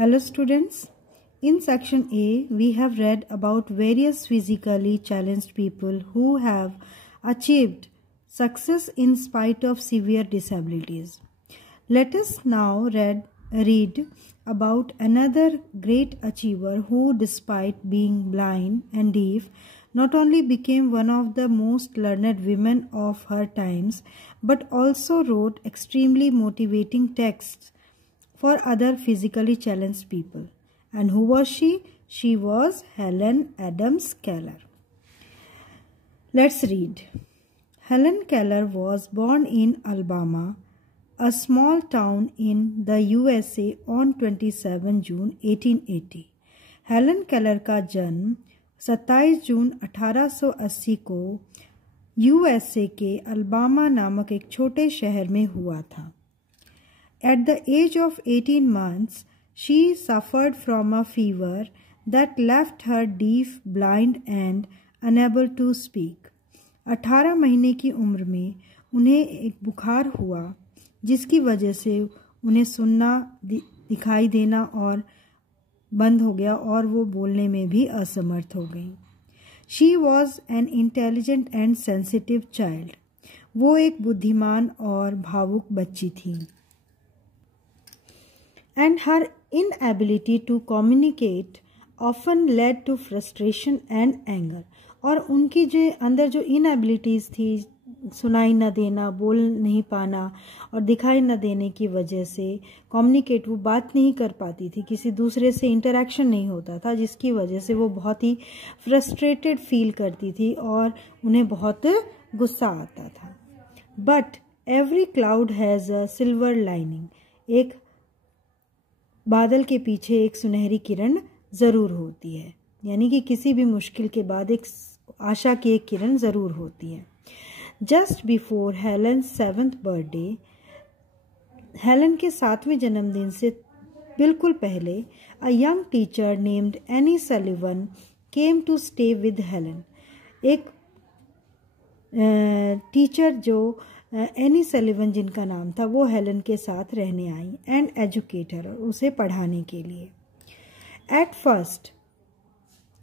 Hello students. In section A, we have read about various physically challenged people who have achieved success in spite of severe disabilities. Let us now read about another great achiever who, despite being blind and deaf, not only became one of the most learned women of her times, but also wrote extremely motivating texts for other physically challenged people. And who was she? She was Helen Adams Keller. Let's read. Helen Keller was born in Alabama, a small town in the USA on 27 June 1880. Helen Keller का जन्म 27 जून 1880 को USA के Alabama नामक एक छोटे शहर में हुआ था. At the age of 18 months, she suffered from a fever that left her deaf, blind and unable to speak. 18 महीने की उम्र में उन्हें एक बुखार हुआ जिसकी वजह से उन्हें सुनना, दिखाई देना और बंद हो गया और वो बोलने में भी असमर्थ हो गई. She was an intelligent and sensitive child. वो एक बुद्धिमान और भावुक बच्ची थी. And her inability to communicate often led to frustration and anger. और उनकी जो अंदर जो inabilities थी, सुनाई न देना, बोल नहीं पाना और दिखाई न देने की वजह से communicate, वो बात नहीं कर पाती थी, किसी दूसरे से interaction नहीं होता था, जिसकी वजह से वो बहुत ही frustrated feel करती थी और उन्हें बहुत गुस्सा आता था. But every cloud has a silver lining. एक बादल के पीछे एक सुनहरी किरण ज़रूर होती है, यानी कि किसी भी मुश्किल के बाद एक आशा की एक किरण ज़रूर होती है. Just before Helen 7th birthday, Helen के 7वें जन्मदिन से बिल्कुल पहले, a young teacher named Annie Sullivan came to stay with Helen. एक टीचर जो एनी सलिवन जिनका नाम था, वो हेलन के साथ रहने आई एंड एजुकेटर, और उसे पढ़ाने के लिए. एट फर्स्ट,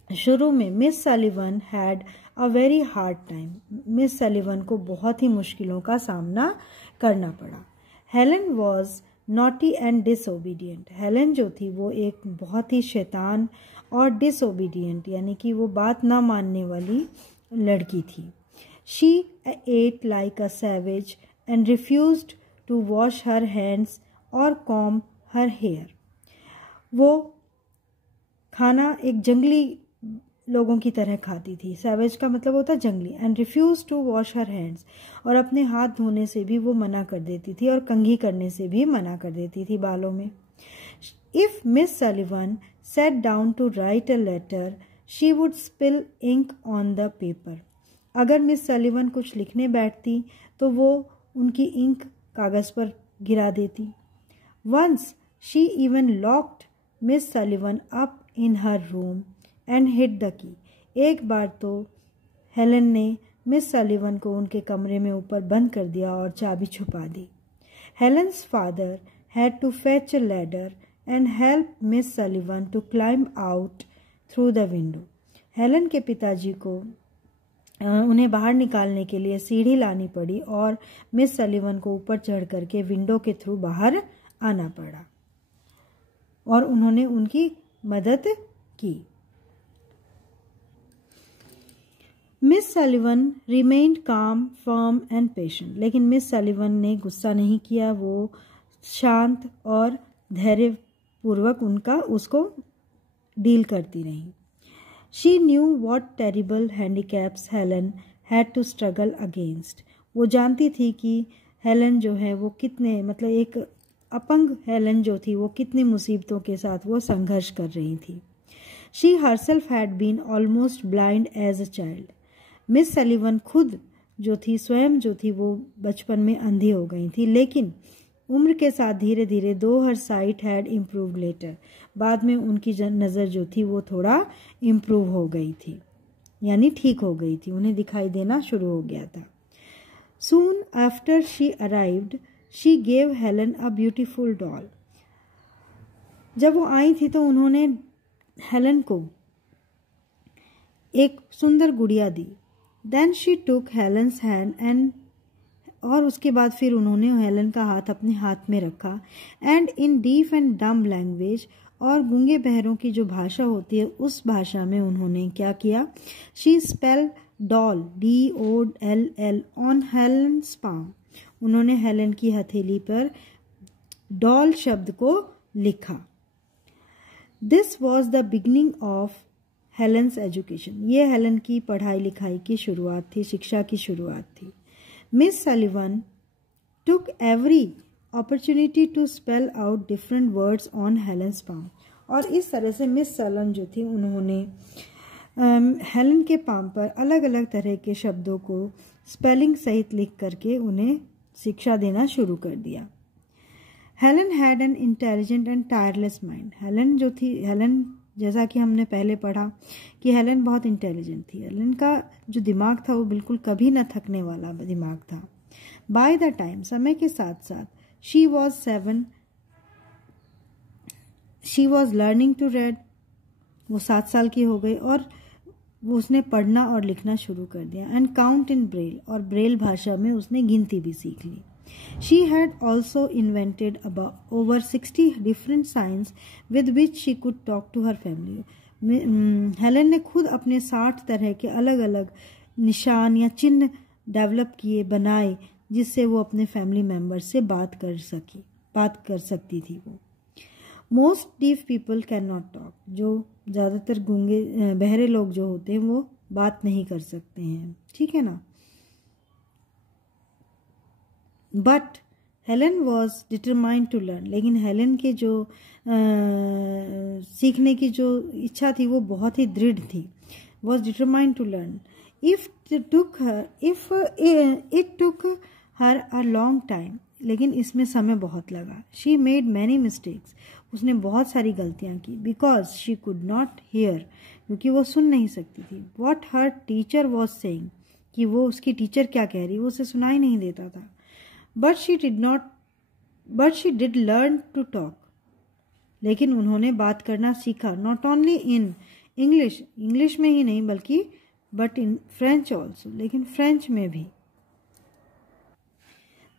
शुरू में miss Sullivan had a very hard time. Miss Sullivan को बहुत ही मुश्किलों का सामना करना पड़ा. Helen was naughty and disobedient. Helen जो थी वो एक बहुत ही शैतान और डिसओबीडियंट, यानी कि वो बात ना मानने वाली लड़की थी. She ate like a savage and refused to wash her hands or comb her hair. वो खाना एक जंगली लोगों की तरह खाती थी. सैवेज का मतलब होता है जंगली. And refuse to wash her hands, और अपने हाथ धोने से भी वो मना कर देती थी और कंघी करने से भी मना कर देती थी बालों में. If miss Sullivan sat down to write a letter, she would spill ink on the paper. अगर मिस सलिवन कुछ लिखने बैठती तो वो उनकी इंक कागज़ पर गिरा देती. Once she even locked Miss Sullivan up in her room and hid the key. एक बार तो हेलन ने मिस सलिवन को उनके कमरे में ऊपर बंद कर दिया और चाबी छुपा दी. Helen's father had to fetch a ladder and help Miss Sullivan to climb out through the window. Helen के पिताजी को उन्हें बाहर निकालने के लिए सीढ़ी लानी पड़ी और मिस सलिवन को ऊपर चढ़ करके विंडो के थ्रू बाहर आना पड़ा और उन्होंने उनकी मदद की. मिस सलिवन रिमेन्ड काम, फर्म एंड पेशेंट. लेकिन मिस सलिवन ने गुस्सा नहीं किया, वो शांत और धैर्यपूर्वक उसको डील करती रही. She knew what terrible handicaps Helen had to struggle against. वो जानती थी कि हेलन जो है वो कितने, मतलब एक अपंग हेलन जो थी वो कितनी मुसीबतों के साथ वो संघर्ष कर रही थी. She herself had been almost blind as a child. Miss Sullivan खुद जो थी, स्वयं जो थी, वो बचपन में अंधी हो गई थी, लेकिन उम्र के साथ धीरे धीरे दो हर साइट हैड इम्प्रूव लेटर, बाद में उनकी नज़र जो थी वो थोड़ा इम्प्रूव हो गई थी, यानी ठीक हो गई थी, उन्हें दिखाई देना शुरू हो गया था. Soon after she arrived, she gave Helen a beautiful doll. जब वो आई थी तो उन्होंने हेलन को एक सुंदर गुड़िया दी। Then she took Helen's hand and, और उसके बाद फिर उन्होंने हेलन का हाथ अपने हाथ में रखा। And in deaf and dumb language, और गूंगे बहरों की जो भाषा होती है उस भाषा में उन्होंने क्या किया, she spell doll DOLL on Helen's palm, उन्होंने हेलन की हथेली पर डॉल शब्द को लिखा। This was the beginning of Helen's education, ये हेलन की पढ़ाई लिखाई की शुरुआत थी, शिक्षा की शुरुआत थी। Miss Sullivan took every opportunity to spell out different words on Helen's palm, और इस तरह से मिस सलन जो थी उन्होंने हेलन के पाम पर अलग अलग तरह के शब्दों को स्पेलिंग सहित लिख करके उन्हें शिक्षा देना शुरू कर दिया। Helen had an intelligent and tireless mind, Helen जो थी, हेलन जैसा कि हमने पहले पढ़ा कि हेलन बहुत इंटेलिजेंट थी, हेलन का जो दिमाग था वो बिल्कुल कभी न थकने वाला दिमाग था। बाय द टाइम, समय के साथ साथ, she was 7, she was learning to read, वो 7 साल की हो गई और वो उसने पढ़ना और लिखना शुरू कर दिया। एंड काउंट इन ब्रेल, और ब्रेल भाषा में उसने गिनती भी सीख ली। She had also invented about over 60 different signs with which she could talk to her family. Helen ने खुद अपने 60 तरह के अलग अलग निशान या चिन्ह डेवलप किए, बनाए, जिससे वो अपने फैमिली मेंबर से बात कर सकती थी। वो most deaf people can not talk, जो ज़्यादातर गूंगे बहरे लोग जो होते हैं वो बात नहीं कर सकते हैं, ठीक है ना। But Helen was determined to learn, लेकिन हेलन के जो सीखने की जो इच्छा थी वो बहुत ही दृढ़ थी। Was determined to learn. It took her a long time, लेकिन इसमें समय बहुत लगा। शी मेड मैनी मिस्टेक्स, उसने बहुत सारी गलतियां की। Because she could not here, क्योंकि वो सुन नहीं सकती थी। What her teacher was saying, कि वो उसकी टीचर क्या कह रही, वो उसे सुनाई नहीं देता था। But she did learn to talk, लेकिन उन्होंने बात करना सीखा। Not only in English, English में ही नहीं बल्कि but in French also, लेकिन फ्रेंच में भी।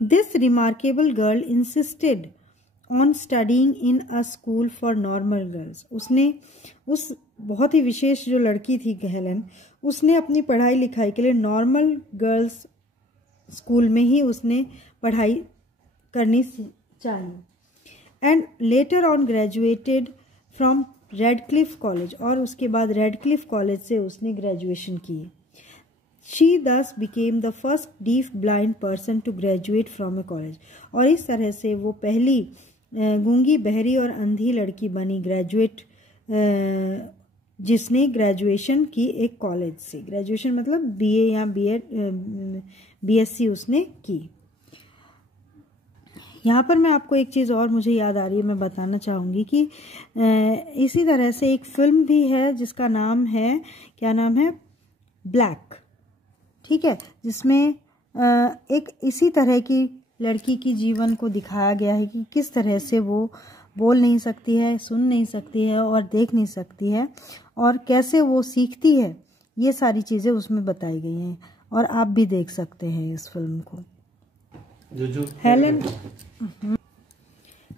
This remarkable girl insisted on studying in a school for normal girls. उसने उस बहुत ही विशेष जो लड़की थी हेलन, उसने अपनी पढ़ाई लिखाई के लिए नॉर्मल गर्ल्स स्कूल में ही उसने पढ़ाई करनी चाहिए। And later on graduated from Radcliffe College, और उसके बाद रेडक्लिफ कॉलेज से उसने ग्रेजुएशन की। She thus became the first deaf blind person to graduate from a college, और इस तरह से वो पहली गूंगी बहरी और अंधी लड़की बनी ग्रेजुएट, जिसने ग्रेजुएशन की एक कॉलेज से। ग्रेजुएशन मतलब BA या BSc उसने की। यहाँ पर मैं आपको एक चीज़ और मुझे याद आ रही है, मैं बताना चाहूँगी कि इसी तरह से एक फिल्म भी है जिसका नाम है, क्या नाम है, ब्लैक, ठीक है, जिसमें एक इसी तरह की लड़की की जीवन को दिखाया गया है कि किस तरह से वो बोल नहीं सकती है, सुन नहीं सकती है और देख नहीं सकती है, और कैसे वो सीखती है। ये सारी चीज़ें उसमें बताई गई हैं, और आप भी देख सकते हैं इस फिल्म को।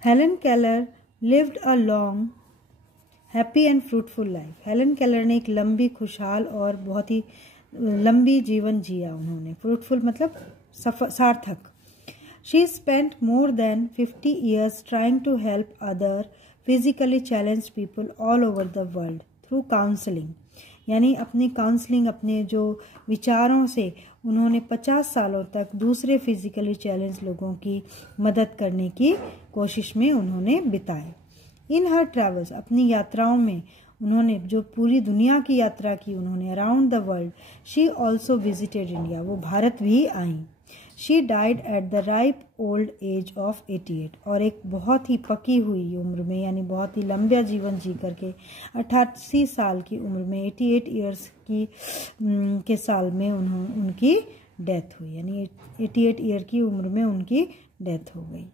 Helen Keller lived a long happy and fruitful life. Helen Keller ने एक लंबी, खुशहाल और बहुत ही लंबी जीवन जिया उन्होंने। फ्रूटफुल मतलब सार्थक। She spent more than 50 years trying to help other physically challenged people all over the world through counseling, यानी अपनी काउंसलिंग, अपने जो विचारों से उन्होंने 50 सालों तक दूसरे फिजिकली चैलेंज लोगों की मदद करने की कोशिश में उन्होंने बिताए। इन हर ट्रैवल्स, अपनी यात्राओं में उन्होंने जो पूरी दुनिया की यात्रा की उन्होंने around the world, she also visited India, वो भारत भी आई। She died at the ripe old age of 88, और एक बहुत ही पकी हुई उम्र में, यानी बहुत ही लंबा जीवन जी करके 88 साल की उम्र में, 88 ईयर्स की के साल में उनकी डेथ हुई, यानी 88 ईयर की उम्र में उनकी डेथ हो गई।